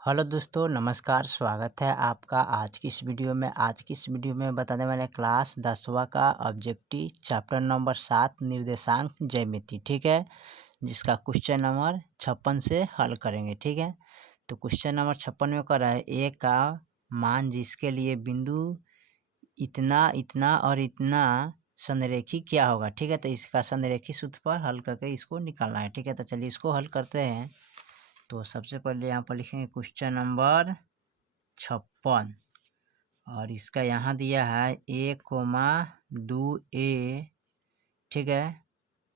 Hello दोस्तों, नमस्कार। स्वागत है आपका आज की इस वीडियो में। आज की इस वीडियो में बताने वाले क्लास 10वां का ऑब्जेक्टिव चैप्टर नंबर 7 निर्देशांक ज्यामिति, ठीक है, जिसका क्वेश्चन नंबर 56 से हल करेंगे। ठीक है, तो क्वेश्चन नंबर 56 में कर रहा है ए का मान जिसके लिए बिंदु इतना इतना और इतना संरेखी क्या होगा। ठीक है, तो इसका संरेखी सूत्र पर हल करके इसको निकालना है। ठीक है, तो चलिए इसको हल करते हैं। तो सबसे पहले यहाँ पर लिखेंगे क्वेश्चन नंबर 56 और इसका यहाँ दिया है 1,2a, ठीक है,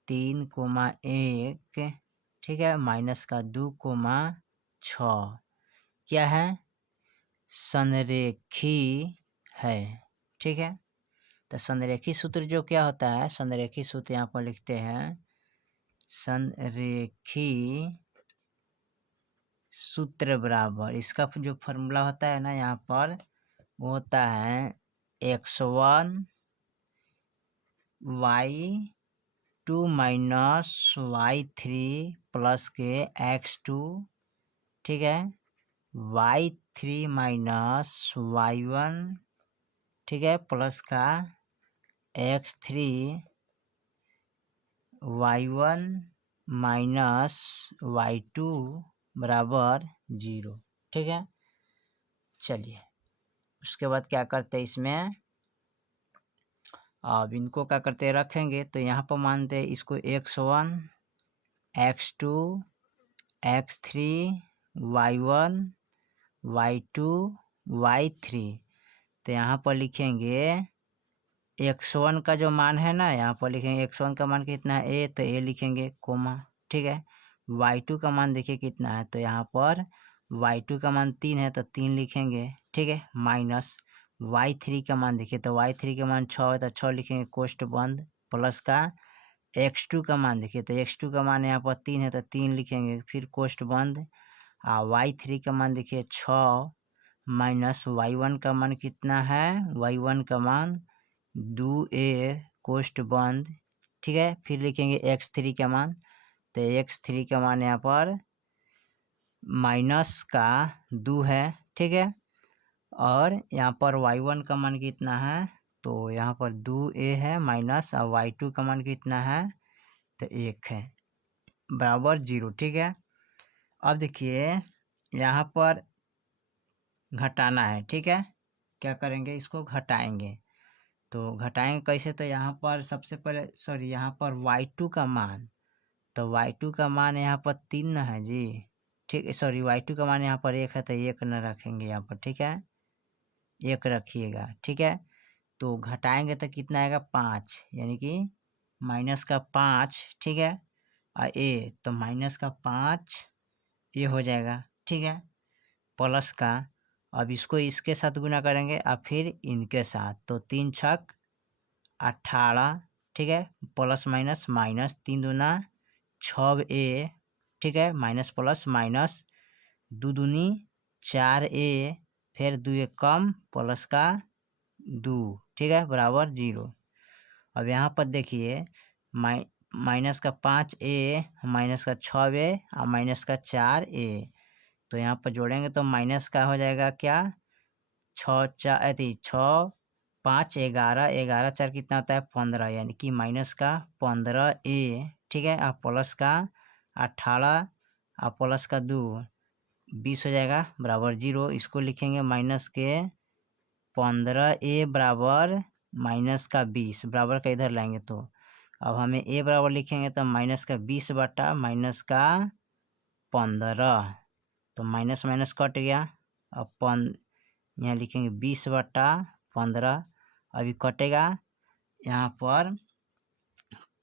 3,1, ठीक है, माइनस का 2,6 क्या है, संरेखी है। ठीक है, तो संरेखी सूत्र जो क्या होता है, संरेखी सूत्र यहाँ पर लिखते हैं, संरेखी सूत्र बराबर इसका जो फॉर्मूला होता है ना यहाँ पर, वो होता है x1 y2 minus y3 plus के x2, ठीक है, y3 माइनस y1, ठीक है, प्लस का x3 y1 माइनस y2 बराबर 0। ठीक है, चलिए उसके बाद क्या करते हैं इसमें, अब इनको क्या करते हैं रखेंगे। तो यहाँ पर मानते हैं इसको x1 x2 x3 y1 y2 y3। तो यहाँ पर लिखेंगे x1 का जो मान है ना, यहाँ पर लिखेंगे x1 का मान कितना है a, तो a लिखेंगे कोमा, ठीक है। y2 का मान देखिए कितना है, तो यहाँ पर y2 का मान 3 है तो 3 लिखेंगे, ठीक है, माइनस y3 का मान देखिए, तो y3 का मान 6 है तो 6 लिखेंगे कोष्ठ बंद, प्लस का x2 का मान देखिए, तो x2 का मान यहाँ पर 3 है तो 3 लिखेंगे, फिर कोष्ठ बंद। y3 का मान देखिए 6 माइनस y1 का मान कितना है, y1 का मान 2a कोष्ठ बंद, ठीक है, फिर लिखेंगे x3 का मान, तो x3 का मान यहाँ पर माइनस का 2 है, ठीक है, और यहाँ पर y1 का मान कितना है, तो यहाँ पर 2a है माइनस, और y2 का मान कितना है, तो 1 है, बराबर 0। ठीक है, अब देखिए यहाँ पर घटाना है, ठीक है, क्या करेंगे, इसको घटाएंगे। तो घटाएंगे कैसे, तो यहाँ पर सबसे पहले यहाँ पर y2 का मान, तो y2 का मान यहाँ पर 3 न है जी, ठीक है, y2 का मान यहाँ पर 1 है तो 1 न रखेंगे यहाँ पर, ठीक है, 1 रखिएगा, ठीक है। तो घटाएंगे तो कितना आएगा 5, यानी कि माइनस का 5, ठीक है, और a तो माइनस का 5 ये हो जाएगा, ठीक है, प्लस का, अब इसको इसके साथ गुना करेंगे और फिर इनके साथ, तो 3 छक 18, ठीक है, प्लस माइनस माइनस, 3 दूना 6a, ठीक है, माइनस प्लस माइनस, 2 दूनी 4a, फिर 2 एक कम, प्लस का 2, ठीक है, बराबर 0। अब यहाँ पर देखिए माइनस का 5a माइनस का 6a और माइनस का 4a, तो यहाँ पर जोड़ेंगे तो माइनस का हो जाएगा क्या, 6 5 11, 11 4 कितना होता है 15, यानी कि माइनस का 15a, ठीक है, और प्लस का 18 और प्लस का 2 20 हो जाएगा, बराबर 0। इसको लिखेंगे माइनस के 15a बराबर माइनस का 20, बराबर का इधर लाएंगे, तो अब हमें a बराबर लिखेंगे तो माइनस का 20 बटा माइनस का 15, तो माइनस माइनस कट गया, अब यहाँ लिखेंगे 20 बटा 15, अभी कटेगा यहाँ पर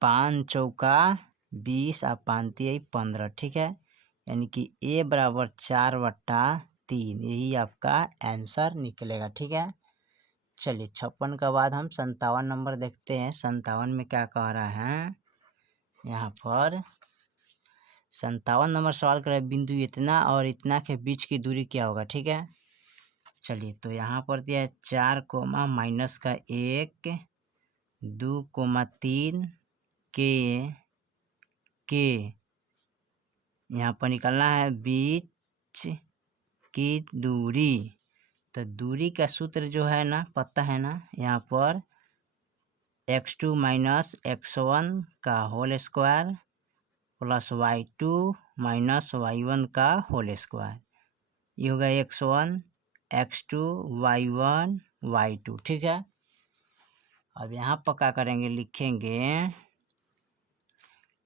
5 चौका 20 और 5 तिया 15, ठीक है, यानी कि a बराबर 4 बटा 3, यही आपका आंसर निकलेगा। ठीक है, चलिए 56 के बाद हम 57 नंबर देखते हैं। 57 में क्या कह रहा है, यहाँ पर 57 नंबर सवाल कर रहा है बिंदु इतना और इतना के बीच की दूरी क्या होगा। ठीक है, चलिए तो यहाँ पर दिया है 4 कोमा माइनस का 1 2,3 के यहाँ पर निकलना है बीच की दूरी, तो दूरी का सूत्र जो है ना पता है ना, यहाँ पर x2 माइनस x1 का whole square plus y2 minus y1 का होल स्क्वायर, ये होगा x1 x2 y1 y2। ठीक है, अब यहाँ पर क्या करेंगे, लिखेंगे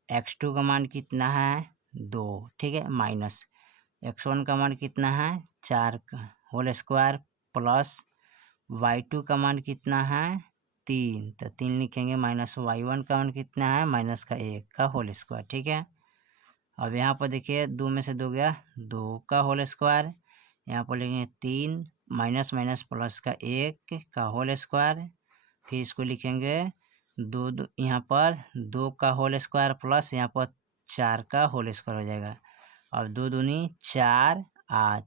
x2 का मान कितना है 2, ठीक है, माइनस x1 का मान कितना है 4 का होल स्क्वायर प्लस y2 का मान कितना है 3, तो 3 लिखेंगे, माइनस y1 का मान कितना है माइनस का 1 का होल स्क्वायर। ठीक है, अब यहाँ पर देखिए 2 में से 2 गया, 2 का होल स्क्वायर, यहाँ पर लिखेंगे 3 माइनस माइनस प्लस का 1 का होल स्क्वायर, फिर इसको लिखेंगे 2 यहाँ पर 2 का होल स्क्वायर प्लस यहाँ पर 4 का होल स्क्वायर हो जाएगा। अब 2 दूनी 4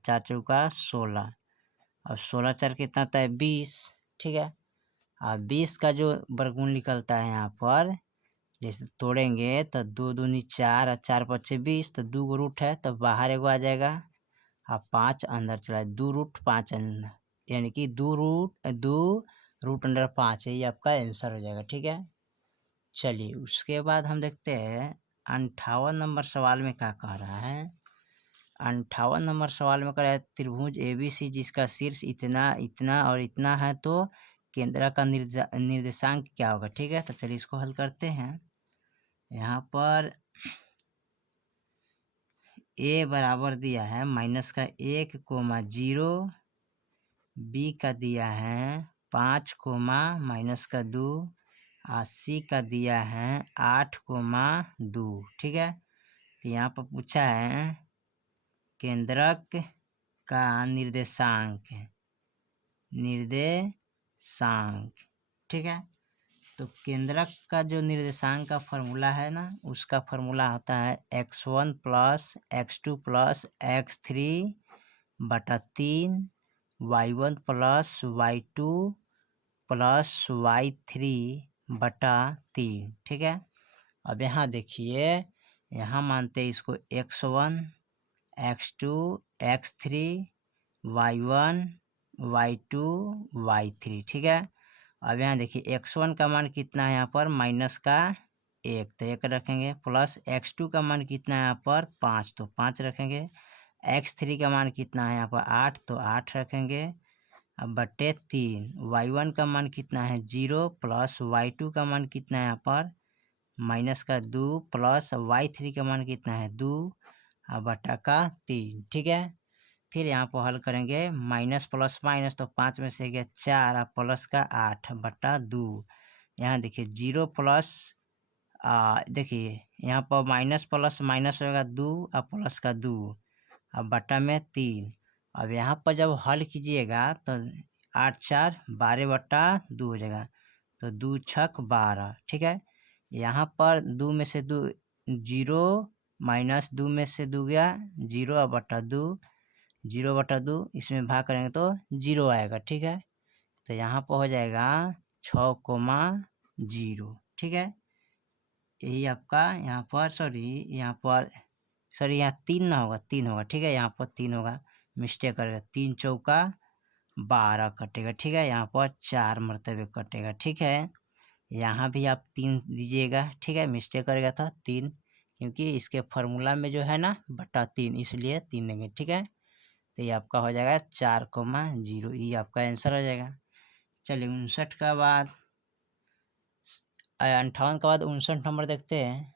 4 चौका 16, अब 16 4 कितना होता है 20। ठीक है, अब 20 का जो वर्गमूल निकलता है यहाँ पर जैसे तोड़ेंगे तो 2 दूनी 4 और 4 पच्चे 20, तो 2 रूट है तो बाहर एगो आ जाएगा, अब 5 अंदर चला, 2 रूट 5 अंदर, यानी कि 2 रूट अंडर 5 है, ये आपका आंसर हो जाएगा। ठीक है, चलिए उसके बाद हम देखते हैं 58 नंबर सवाल में क्या कह रहा है। 58 नंबर सवाल में कह रहा है त्रिभुज ABC जिसका शीर्ष इतना इतना और इतना है तो केंद्र का निर्देशांक क्या होगा। ठीक है, तो चलिए इसको हल करते हैं। यहाँ पर a बराबर दिया है माइनस का 1 कोमा 0, b का दिया है 5 कोमा माइनस का 2 और c का दिया है 8 कोमा 2। ठीक है, तो यहाँ पर पूछा है केंद्रक का निर्देशांक। ठीक है, तो केंद्रक का जो निर्देशांक का फॉर्मूला है ना, उसका फॉर्मूला होता है x1 plus x2 plus x3 बटा 3 y1 plus y2 plus y3 बटा 3। ठीक है, अब यहाँ देखिए, यहाँ मानते हैं इसको x1 x2 x3 y1 y2 y3। ठीक है, अब यहाँ देखिए x1 का मान कितना है यहाँ पर माइनस का 1, तो 1 रखेंगे, प्लस x2 का मान कितना है यहाँ पर 5, तो 5 रखेंगे, x3 का मान कितना है यहाँ पर 8, तो 8 रखेंगे, अब बटे 3, y1 का मान कितना है 0 प्लस y2 का मान कितना है यहाँ पर माइनस का 2 प्लस y3 का मान कितना है 2 और बटा का 3। ठीक है, फिर यहाँ पर हल करेंगे, माइनस प्लस माइनस, तो 5 में से गया 4 और प्लस का 8 बटा 2। यहाँ देखिए 0 प्लस देखिए यहाँ पर माइनस प्लस माइनस होगा 2 और प्लस का 2 अब बटा में 3। अब यहाँ पर जब हल कीजिएगा तो 8 4 12 बटा 2 हो जाएगा, तो 2 छक 12। ठीक है, यहाँ पर 2 में से 2 0 माइनस 2 में से 2 गया 0 और बटा 2, 0 बटा 2 इसमें भाग करेंगे तो 0 आएगा। ठीक है, तो यहाँ पर हो जाएगा 6 कोमा 0। ठीक है, यही आपका यहाँ पर यहाँ 3 ना होगा, 3 होगा। ठीक है, यहाँ पर 3 होगा, मिस्टेक करेगा, 3 चौका 12 कटेगा। ठीक है, यहाँ पर 4 मरतबे कटेगा। ठीक है, यहाँ भी आप 3 दीजिएगा। ठीक है, मिस्टेक करेगा था 3, क्योंकि इसके फार्मूला में जो है ना बटा 3, इसलिए 3 देंगे। ठीक है, तो ये आपका हो जाएगा 4 कोमा 0, ये आपका आंसर हो जाएगा। चलिए 59 का बाद 58 के बाद 59 नंबर देखते हैं।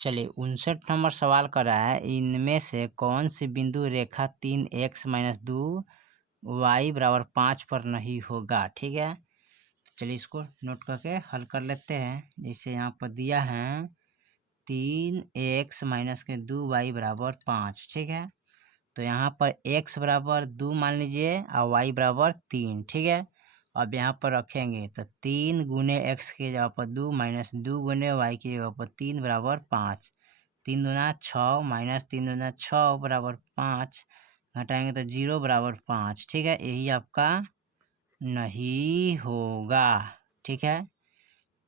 चलिए 59 नंबर सवाल कर रहा है इनमें से कौन सी बिंदु रेखा 3x माइनस 2y बराबर 5 पर नहीं होगा। ठीक है, तो चलिए इसको नोट करके हल कर लेते हैं। जैसे यहाँ पर दिया है 3x माइनस के 2y बराबर 5। ठीक है, तो यहाँ पर x बराबर 2 मान लीजिए और y बराबर 3। ठीक है, अब यहाँ पर रखेंगे तो 3 गुने x की जगह पर 2 माइनस 2 गुने y की जगह पर 3 बराबर 5, 3 दूना 6 माइनस 3 दूना 6 बराबर 5, घटाएंगे तो 0 बराबर 5। ठीक है, यही आपका नहीं होगा। ठीक है,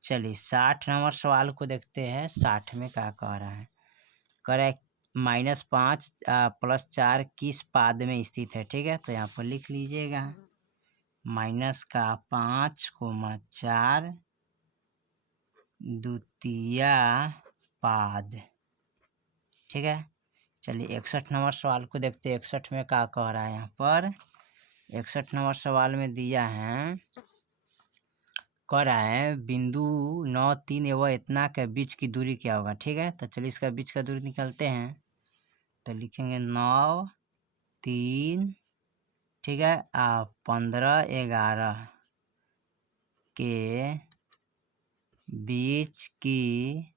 चलिए 60 नंबर सवाल को देखते हैं। 60 में क्या कह रहा है, कह रहा है -5 +4 किस पाद में स्थित है, ठीक है। तो यहाँ पर लिख लीजिएगा -5, 4 पाद, ठीक है। चलिए 61 नंबर सवाल को देखते हैं। 61 में क्या कह रहा है यहाँ पर। 61 नंबर सवाल में दिया है, कह रहा है बिंदु 9, 3 एवं इतना के बीच की दूरी क्या होगा, ठीक है। तो चलिए इसका बीच का दूरी निकालते हैं। तो लिखेंगे 9, 3, ठीक है, 15, 11 के बीच की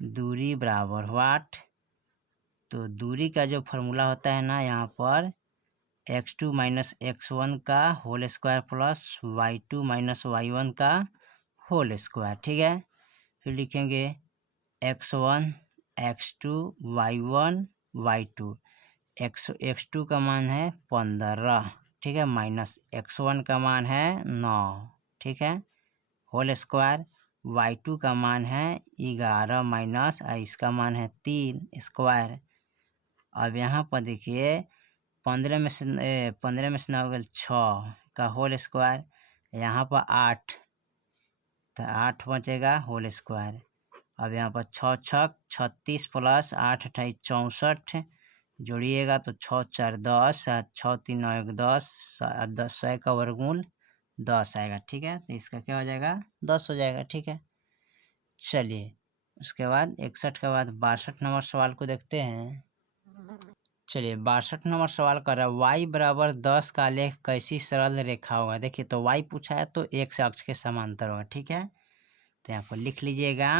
दूरी बराबर वाट। तो दूरी का जो फॉर्मूला होता है ना यहाँ पर, x2 - x1 का whole square plus y2 - y1 का होल स्क्वायर, ठीक है। फिर लिखेंगे x1, x2, y1, y2। x2 का मान है 15, ठीक है, माइनस x1 का मान है 9, ठीक है, होल स्क्वायर। y2 का मान है 11 माइनस इसका मान है 3 स्क्वायर। अब यहाँ पर देखिए 15 में से 9 हो गया 6 का होल स्क्वायर, यहाँ पर 8, तो 8 बचेगा होल स्क्वायर। अब यहाँ पर 6 छक 36 प्लस 8 28 64, जोड़िएगा तो 6 4 10, 6 3 9 1 10, 10 100 का वर्गमूल 10 आएगा, ठीक है। तो इसका क्या हो जाएगा, 10 हो जाएगा, ठीक है। चलिए उसके बाद 61 के बाद 62 नंबर सवाल को देखते हैं। चलिए 62 नंबर सवाल कर रहा है y बराबर 10 का लेख कैसी सरल रेखा होगा। देखिए तो y पूछा है तो x अक्ष के समांतर होगा, ठीक है। तो यहाँ पर लिख लीजिएगा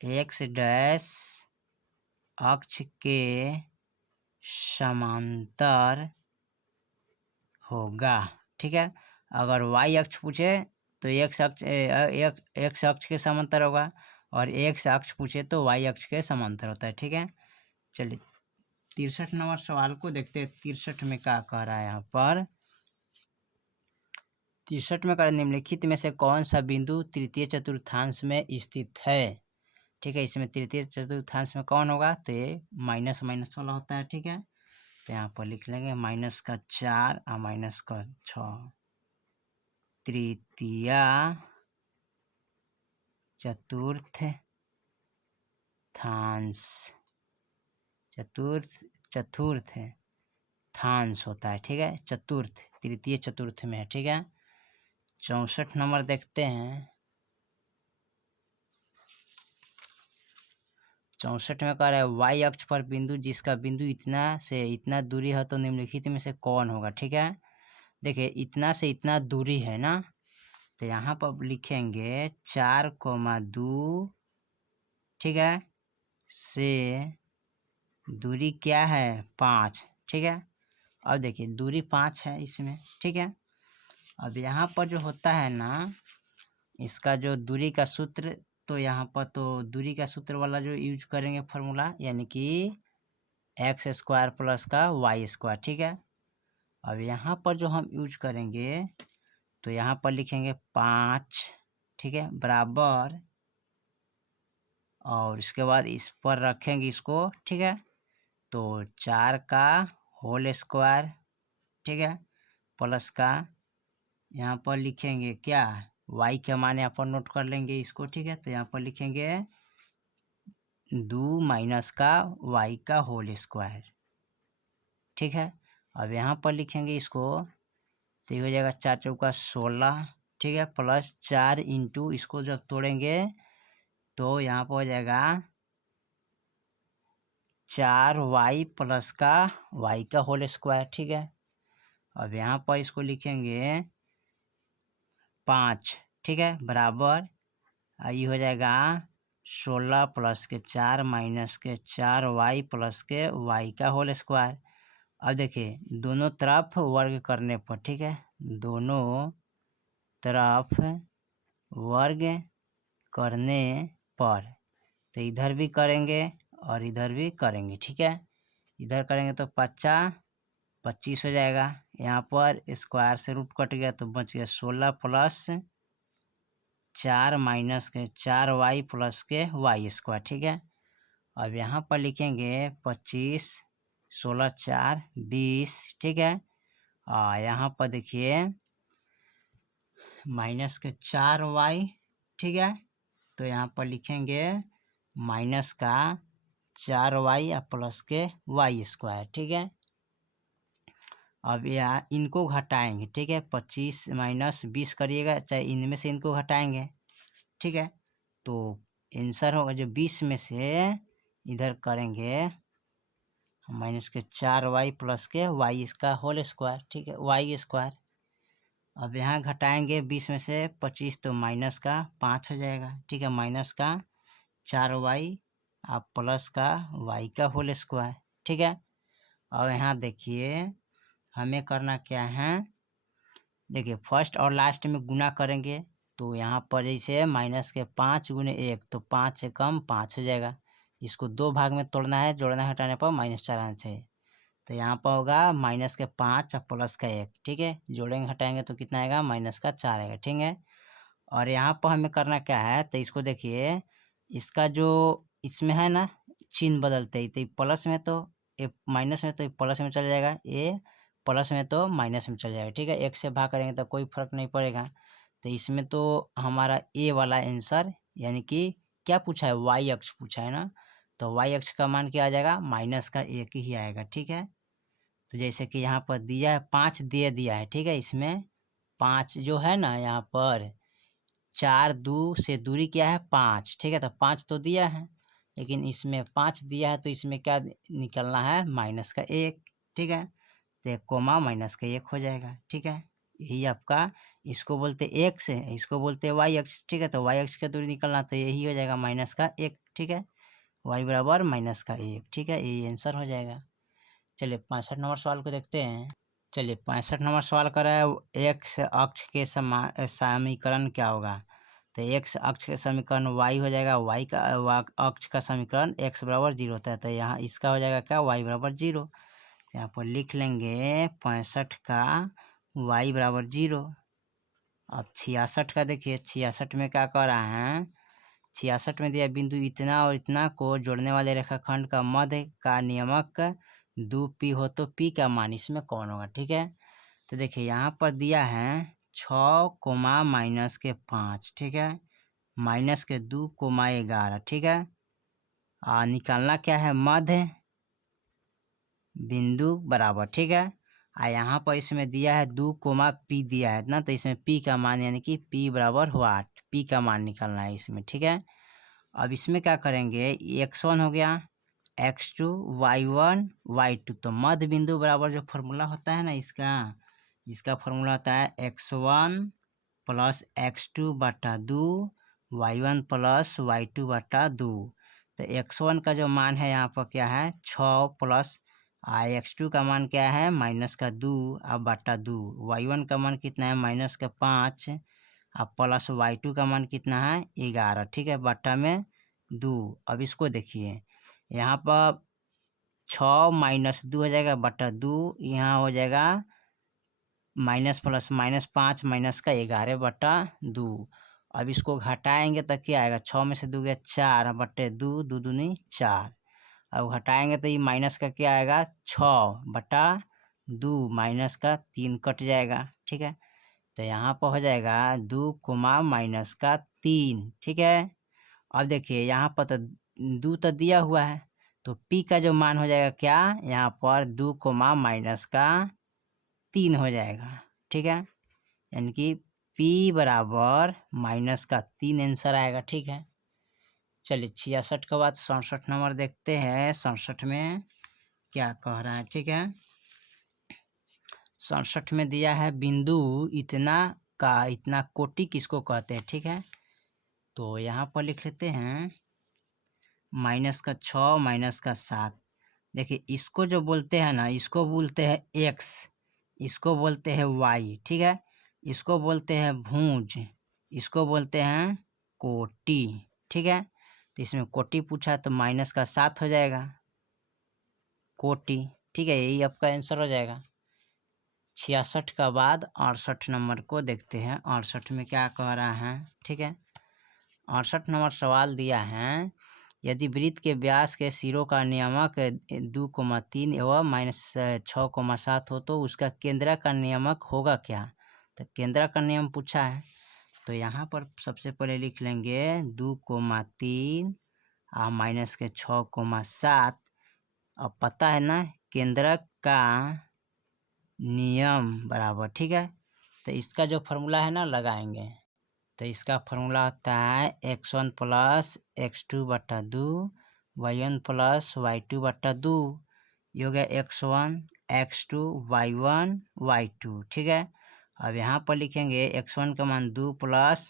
x डैश अक्ष के समांतर होगा, ठीक है। अगर y अक्ष पूछे तो x अक्ष के समांतर होगा, और x अक्ष पूछे तो y अक्ष के समांतर होता है, ठीक है। चलिए 63 नंबर सवाल को देखते हैं। 63 में क्या कह रहा है यहाँ पर। 63 में कह रहा है निम्नलिखित में से कौन सा बिंदु तृतीय चतुर्थांश में स्थित है, ठीक है। इसमें तृतीय चतुर्थांश में कौन होगा, तो ये माइनस माइनस वाला होता है, ठीक है। तो यहाँ पर लिख लेंगे -4 और -6 तृतीय चतुर्थ थांश होता है, ठीक है। चतुर्थ तृतीय चतुर्थ में है, ठीक है। 64 नंबर देखते हैं। 64 में कह रहा है y अक्ष पर बिंदु जिसका बिंदु इतना से इतना दूरी है तो निम्नलिखित में से कौन होगा, ठीक है। देखिए इतना से इतना दूरी है ना, तो यहाँ पर लिखेंगे 4,2, ठीक है, से दूरी क्या है 5, ठीक है। अब देखिए दूरी 5 है इसमें, ठीक है। अब यहाँ पर जो होता है ना, इसका जो दूरी का सूत्र, तो यहाँ पर तो दूरी का सूत्र वाला जो यूज करेंगे फार्मूला, यानी कि x² प्लस का y², ठीक है। अब यहाँ पर जो हम यूज करेंगे तो यहाँ पर लिखेंगे 5, ठीक है, बराबर, और इसके बाद इस पर रखेंगे इसको, ठीक है। तो 4 का होल स्क्वायर, ठीक है, प्लस का यहाँ पर लिखेंगे क्या, y के मान यहाँ पर नोट कर लेंगे इसको, ठीक है। तो यहाँ पर लिखेंगे 2 माइनस का y का होल स्क्वायर, ठीक है। अब यहाँ पर लिखेंगे इसको, तो ये हो जाएगा 4 चौका 16, ठीक है, प्लस 4 इंटू इसको जब तोड़ेंगे तो यहाँ पर हो जाएगा 4y प्लस का y का होल स्क्वायर, ठीक है। अब यहाँ पर इसको लिखेंगे 5, ठीक है, बराबर, ये हो जाएगा 16 प्लस के 4 माइनस के 4y प्लस के y का होल स्क्वायर। अब देखिए दोनों तरफ वर्ग करने पर, ठीक है, दोनों तरफ वर्ग करने पर, तो इधर भी करेंगे और इधर भी करेंगे, ठीक है। इधर करेंगे तो 25 हो जाएगा, यहाँ पर स्क्वायर से रूट कट गया तो बच गया 16 प्लस 4 माइनस के 4y प्लस के वाई स्क्वायर, ठीक है। अब यहाँ पर लिखेंगे 25, 16 4 20, ठीक है। यहाँ पर देखिए माइनस के 4y, ठीक है। तो यहाँ पर लिखेंगे माइनस का 4y प्लस के वाई स्क्वायर, ठीक है। अब यहाँ इनको घटाएंगे, ठीक है। 25 माइनस 20 करिएगा, चाहे इनमें से इनको घटाएंगे, ठीक है। तो आंसर होगा जो 20 में से इधर करेंगे माइनस के 4y प्लस के वाई इसका होल स्क्वायर, ठीक है, वाई स्क्वायर। अब यहाँ घटाएंगे 20 में से 25, तो माइनस का 5 हो जाएगा, ठीक है। माइनस का 4y आप प्लस का y का होल स्क्वायर, ठीक है। और यहाँ देखिए हमें करना क्या है, देखिए फर्स्ट और लास्ट में गुना करेंगे। तो यहाँ पर जैसे माइनस के 5 गुने 1, तो 5 से कम 5 हो जाएगा। इसको 2 भाग में तोड़ना है, जोड़ना हटाने पर -4 आना चाहिए। तो यहाँ पर होगा माइनस के 5 और प्लस का 1, ठीक है। जोड़ेंगे हटाएंगे तो कितना आएगा, माइनस का 4 आएगा, ठीक है। और यहाँ पर हमें करना क्या है, तो इसको देखिए इसका जो इसमें है ना चिन्ह बदलते ही, तो प्लस में तो ए माइनस में तो प्लस में चल जाएगा, ए प्लस में तो माइनस में चल जाएगा, ठीक है। 1 से भाग करेंगे तो कोई फर्क नहीं पड़ेगा। तो इसमें तो हमारा ए वाला आंसर यानी कि क्या पूछा है, वाई अक्ष पूछा है ना, तो वाई अक्ष का मान क्या आ जाएगा, माइनस का 1 ही आएगा, ठीक है। तो जैसे कि यहाँ पर दिया है 5 दे दिया है, ठीक है। इसमें 5 जो है ना, यहाँ पर 4 2 से दूरी क्या है 5, ठीक है। तो 5 तो दिया है, लेकिन इसमें 5 दिया है, तो इसमें क्या निकलना है, माइनस का 1, ठीक है। तो 1 कोमा माइनस का 1 हो जाएगा, ठीक है। यही आपका, इसको बोलते एक्स है, इसको बोलते वाई अक्ष, ठीक है। तो वाई अक्ष का दूरी निकलना तो यही हो जाएगा माइनस का 1, ठीक है। वाई बराबर माइनस का 1, ठीक है। यही आंसर हो जाएगा। चलिए 65 नंबर सवाल को देखते हैं। चलिए 65 नंबर सवाल कर रहा है एक्स अक्ष के समीकरण क्या होगा। तो एक्स अक्ष का समीकरण वाई हो जाएगा, वाई का अक्ष का समीकरण एक्स बराबर 0 होता है। तो यहाँ इसका हो जाएगा क्या, वाई बराबर 0। यहाँ पर लिख लेंगे 65 का वाई बराबर 0। अब 66 का देखिए, 66 में क्या कर रहा है, 66 में दिया बिंदु इतना और इतना को जोड़ने वाले रेखाखंड का मध्य का नियमक 2p हो तो p का मान इसमें कौन होगा, ठीक है। तो देखिए यहाँ पर दिया है 6 कोमा माइनस के 5, ठीक है, माइनस के 2 कोमा 11, ठीक है। निकालना क्या है, मध्य बिंदु बराबर, ठीक है। यहाँ पर इसमें दिया है 2 कोमा p दिया है ना, तो इसमें p का मान यानी कि p बराबर हुआ 8, p का मान निकालना है इसमें, ठीक है। अब इसमें क्या करेंगे, x1 हो गया, x2 y1 y2, तो मध्य बिंदु बराबर जो फॉर्मूला होता है ना इसका फॉर्मूला होता है x1 प्लस x2 बटा 2 y1 प्लस y2 बटा 2। तो x1 का जो मान है यहाँ पर क्या है 6 प्लस x2 का मान क्या है माइनस का 2 अब बटा 2, y1 का मान कितना है माइनस का 5 अब प्लस y2 का मान कितना है 11, ठीक है, बटा में 2। अब इसको देखिए यहाँ पर 6 माइनस 2 हो जाएगा बटा 2, यहाँ हो जाएगा माइनस प्लस -5 माइनस का 11 बटा 2। अब इसको घटाएंगे तो क्या आएगा, 6 में से 2 गया 4 बटे 2, 2 दूनी 4। अब घटाएंगे तो ये माइनस का क्या आएगा 6 बटा 2 माइनस का 3 कट जाएगा, ठीक है। तो यहाँ पर हो जाएगा 2 कोमा माइनस का 3, ठीक है। अब देखिए यहाँ पर तो 2 तो दिया हुआ है, तो p का जो मान हो जाएगा क्या, यहाँ पर 2 कोमा माइनस का 3 हो जाएगा, ठीक है। यानी कि p बराबर माइनस का 3 आंसर आएगा, ठीक है। चलिए 66 के बाद 67 नंबर देखते हैं, 67 में क्या कह रहा है, ठीक है। 67 में दिया है बिंदु इतना का इतना कोटि किसको कहते हैं, ठीक है। तो यहाँ पर लिख लेते हैं माइनस का 6 माइनस का 7। देखिए इसको जो बोलते हैं ना, इसको बोलते हैं x, इसको बोलते हैं y, ठीक है। इसको बोलते हैं भुज, इसको बोलते हैं कोटि, ठीक है। तो इसमें कोटि पूछा तो माइनस का 7 हो जाएगा कोटि, ठीक है। यही आपका आंसर हो जाएगा 66 का बाद 68 नंबर को देखते हैं। 68 में क्या कह रहा है, ठीक है। 68 नंबर सवाल दिया है, यदि वृत्त के व्यास के सिरों का नियमक 2,3 एवं -6,7 हो तो उसका केंद्र का नियमक होगा क्या। तो केंद्र का नियम पूछा है, तो यहाँ पर सबसे पहले लिख लेंगे 2,3 और -6,7। अब पता है ना केंद्र का नियम बराबर, ठीक है। तो इसका जो फार्मूला है ना लगाएंगे, तो इसका फार्मूला होता है x1 प्लस x2 बटा 2 y1 प्लस y2 बटा 2। ये हो गया x1 x2 y1 y2, ठीक है। अब यहाँ पर लिखेंगे x1 का मान 2 प्लस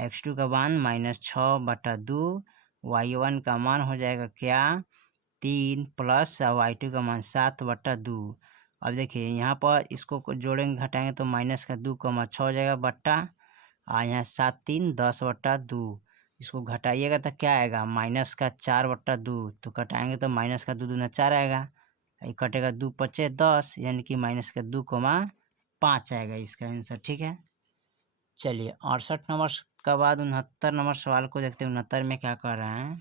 x2 का मान -6 बटा 2, y1 का मान हो जाएगा क्या 3 प्लस y2 का मान 7 बटा 2। अब देखिए यहाँ पर इसको जोड़ेंगे घटाएंगे तो -2,6 हो जाएगा बट्टा, यहाँ 7 3 10 बटा 2। इसको घटाइएगा तो क्या आएगा -4 बटा 2, तो घटाएंगे तो -2 दूना 4 आएगा, ये कटेगा 2 पचे 10, यानी कि -2,5 आएगा इसका आंसर, ठीक है। चलिए 68 नंबर के बाद 69 नंबर सवाल को देखते हैं। 69 में क्या कर रहे हैं,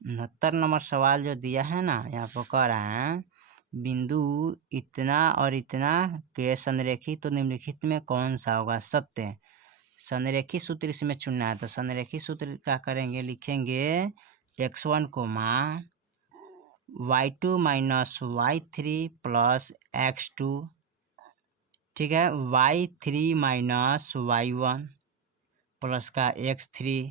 69 नंबर सवाल जो दिया है ना, यहाँ पर कह रहे हैं बिंदु इतना और इतना के संरेखित तो निम्नलिखित में कौन सा होगा सत्य। संरेखित सूत्र इसमें चुनना है, तो संरेखित सूत्र क्या करेंगे, लिखेंगे x1 y2 minus y3 plus x2, ठीक है, y3 माइनस y1 प्लस का x3,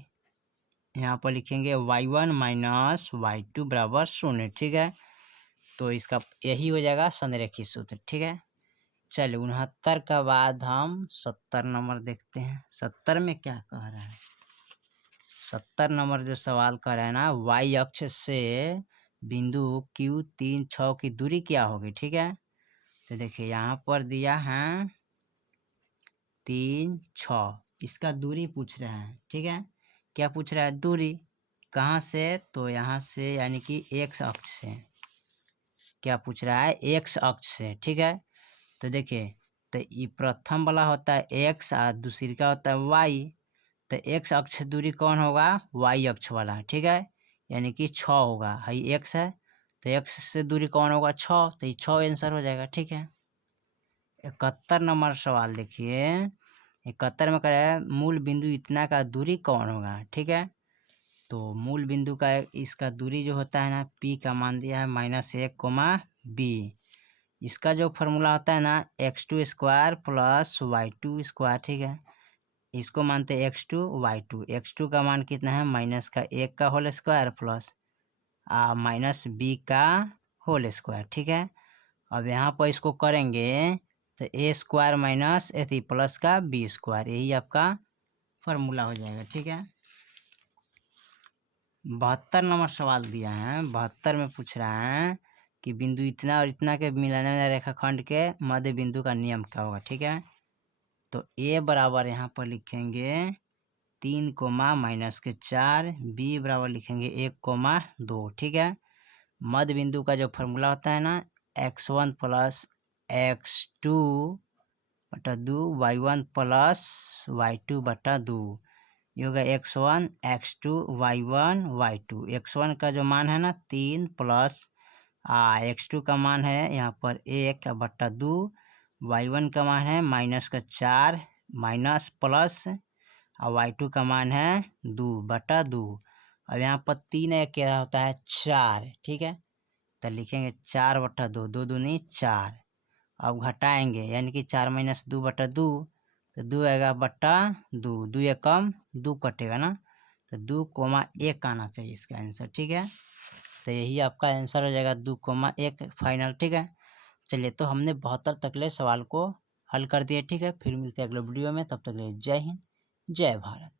यहाँ पर लिखेंगे y1 माइनस y2 बराबर 0, ठीक है। तो इसका यही हो जाएगा संरेखित सूत्र, ठीक है। चलिए 69 का बाद हम 70 नंबर देखते हैं। 70 में क्या कह रहा है, 70 नंबर जो सवाल कर रहा है ना, y अक्ष से बिंदु Q 3 6 की दूरी क्या होगी, ठीक है। तो देखिए यहाँ पर दिया है 3 6, इसका दूरी पूछ रहा है, ठीक है। क्या पूछ रहा है, दूरी कहाँ से, तो यहाँ से यानी कि x अक्ष से। क्या पूछ रहा है, x अक्ष से, ठीक है। तो देखिए तो ये प्रथम वाला होता है x और दूसरी का होता है y, तो x अक्ष से दूरी कौन होगा, y अक्ष वाला, ठीक है, यानी कि 6 होगा, हाई x है तो x से दूरी कौन होगा 6, तो ये 6 आंसर हो जाएगा, ठीक है। 71 नंबर सवाल देखिए। 71 में कह रहा है मूल बिंदु इतना का दूरी कौन होगा, ठीक है। तो मूल बिंदु का इसका दूरी जो होता है ना, p का मान दिया है -1, b। इसका जो फार्मूला होता है ना x2 square plus y2 square, ठीक है। इसको मानते हैं x2 y2। x2 का मान कितना है, -1 का होल स्क्वायर प्लस -b का होल स्क्वायर, ठीक है। अब यहाँ पर इसको करेंगे तो a स्क्वायर माइनस प्लस का b स्क्वायर, यही आपका फार्मूला हो जाएगा, ठीक है। 72 नंबर सवाल दिया है। 72 में पूछ रहा है कि बिंदु इतना और इतना के मिलाने वाले रेखाखंड के मध्य बिंदु का नियम क्या होगा, ठीक है। तो a बराबर यहाँ पर लिखेंगे 3, -4, b बराबर लिखेंगे 1, 2, ठीक है। मध्य बिंदु का जो फार्मूला होता है ना, x1 प्लस x2 बटा 2 y1 प्लस y2 बटा 2, ये होगा x1 x2 y1 y2। x1 का जो मान है ना 3 प्लस x2 का मान है यहाँ पर 1 बटा 2, y1 का मान है -4 माइनस प्लस और y2 का मान है 2 बटा 2। अब यहाँ पर 3 है क्या होता है 4, ठीक है। तो लिखेंगे 4 बटा 2, 2 दूनी 4। अब घटाएंगे यानी कि 4 - 2 बटा 2, तो 2 आएगा बटा 2, 2 एकम 2 कटेगा ना, तो 2,1 आना चाहिए इसका आंसर, ठीक है। तो यही आपका आंसर हो जाएगा 2,1 फाइनल, ठीक है। चलिए तो हमने 72 तकले सवाल को हल कर दिए, ठीक है। फिर मिलते हैं अगले वीडियो में, तब तक के लिए जय हिंद जय भारत।